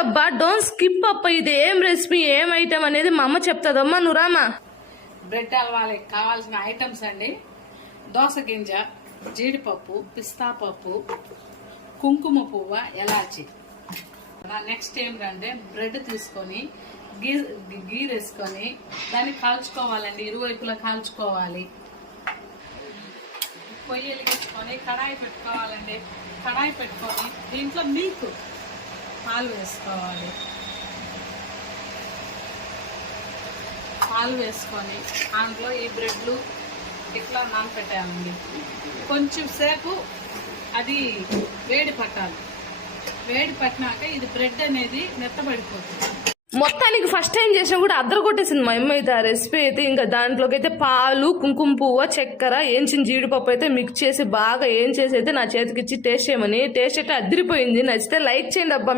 అబ్బా, don't skip అప్ప. ఇది ఏం రెసిపీ, ఏం ఐటమ్ అనేది మా అమ్మ చెప్తాదమ్మా, నువ్వు రామా. బ్రెడ్ హల్వాకి కావాల్సిన ఐటమ్స్ అండి: దోస గింజ, జీడిపప్పు, పిస్తా పప్పు, కుంకుమ పువ్వ, ఎలాచి. నెక్స్ట్ ఏంటంటే బ్రెడ్ తీసుకొని గీరేసుకొని దాన్ని కాల్చుకోవాలండి, ఇరువైపులా కాల్చుకోవాలి. పొయ్యి వెలిగించుకొని కడాయి పెట్టుకోవాలండి. కడాయి పెట్టుకొని దీంట్లో మిల్క్, పాలు వేసుకోవాలి. పాలు వేసుకొని దాంట్లో ఈ బ్రెడ్లు ఇట్లా నానపెట్టాలండి. కొంచెం సేపు అది వేడి పట్టాలి. వేడి పట్టినాక ఇది బ్రెడ్ అనేది మెత్తబడిపోతుంది. మొత్తానికి ఫస్ట్ టైం చేసినా కూడా అద్దరు కొట్టేసింది మా అమ్మ అయితే ఆ రెసిపీ అయితే. ఇంకా దాంట్లోకి అయితే పాలు, కుంకుమ పువ్వు, చక్కెర, ఏంచిన జీడిపప్పు అయితే మిక్స్ చేసి బాగా ఏం చేసి అయితే నా చేతికి ఇచ్చి టేస్ట్ చేయమని. టేస్ట్ అయితే అదిరిపోయింది. నచ్చితే లైక్ చేయండి అబ్బా.